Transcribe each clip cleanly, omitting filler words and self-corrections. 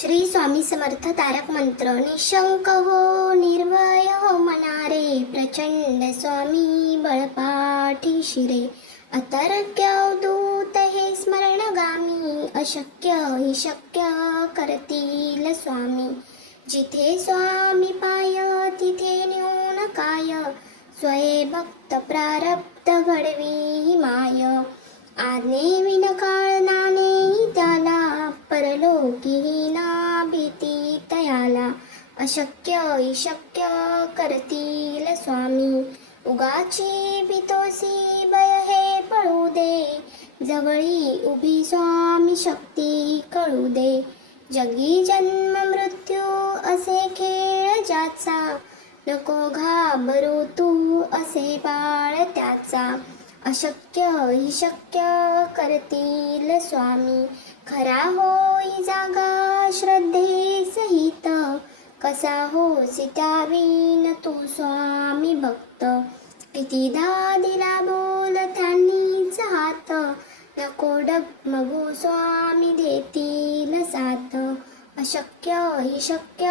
श्री स्वामी समर्थ तारक मंत्र. निशंक हो निर्भय हो मनारे, प्रचंड स्वामी बळपाठी शिरे. अतर्क्य अवधूत हे स्मरणगामी, अशक्य हि शक्य करतील स्वामी. जिथे स्वामी पाय तिथे न्यून काय, स्वये भक्त प्रारब्ध घडवी माय. आज्ञे विनकाळ नाणे त्याला, परलोकी ना भीती तयाला. अशक्य हि शक्य करतील स्वामी. उगाची भीतोसी भय हे पळू दे, जवळी उभी स्वामी शक्ती कळू दे. जगी जन्म मृत्यू असे खेळ ज्याचा, नको घाबरू तू असे बाळ त्याचा. अशक्य हि शक्य करतील स्वामी. खरा होई जागा श्रद्धे सहित, कसा होसी त्यावीन तू स्वामी भक्त. कितीदा दिला बोल त्यांनीच हात, नको डगमगू स्वामी देतील साथ. अशक्य हि शक्य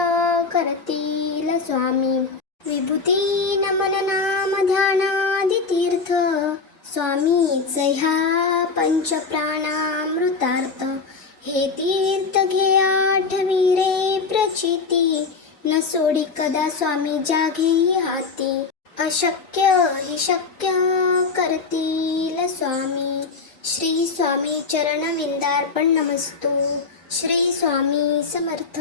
करतील स्वामी. विभूती नमन नाम ध्यानादि तीर्थ, स्वामीच ह्या पंचप्राणामृतार्थ. हे तीर्थ घे आठवी रे प्रचिती, न सोडी कदा स्वामी जाघे हाती. अशक्य हि शक्य करतील स्वामी. श्री स्वामी चरण विंदार्पण नमस्तु. श्री स्वामी समर्थ.